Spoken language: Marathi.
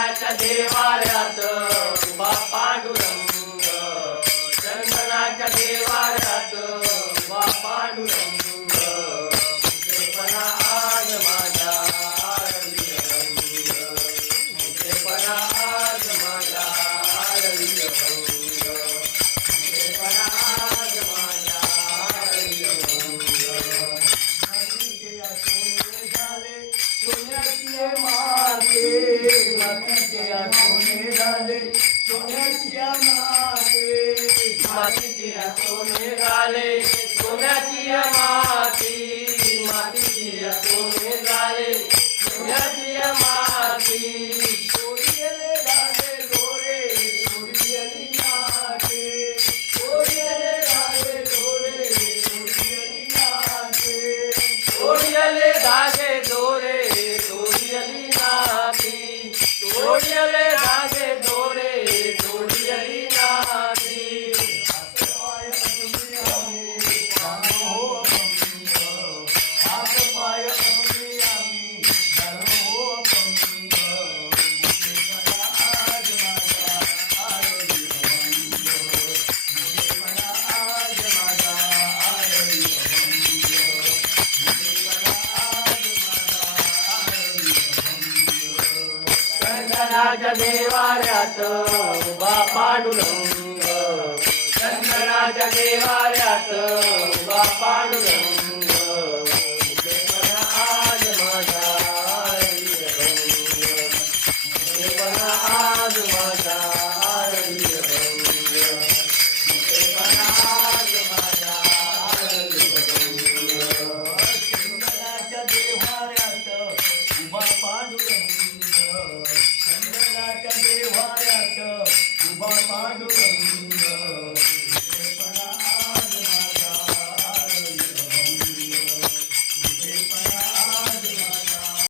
चंदनाच्या देवाऱ्यात उभा पांडुरंग, चंदनाच्या देवाऱ्यात उभा पांडुरंग, मुकेपणा आज माझा आरवी रंग, मुकेपणा आज माझा आरवी रंग, मुकेपणा आज माझा आरवी रंग. सोन्याचे माते मातीचे सोने झाले, सोन्याची माते मातीचे सोने झाले, सोन्याची माती मातीचे सोने झाले, सोन्याची माती. चोरीले राजे डोळे चोरीली नाते, चोरीले राजे डोळे चोरीली नाते, चोरीले धागे दोरे चोरीली नाती, चोरीले धागे दोरे चोरीली नाती. हातपाय तुम्ही आम्ही धर्म हो पंग, हातपाय तुम्ही आम्ही धर्म हो पंग, मुकेपणा आज माझा आरवी रंग, मुकेपणा आज माझा आरवी रंग, मुकेपणा आज माझा आरवी रंग. चंदनाच्या देवाऱ्यात उभा पांडुरंग, चंदनाच्या देवाऱ्यात उभा पांडुरंग,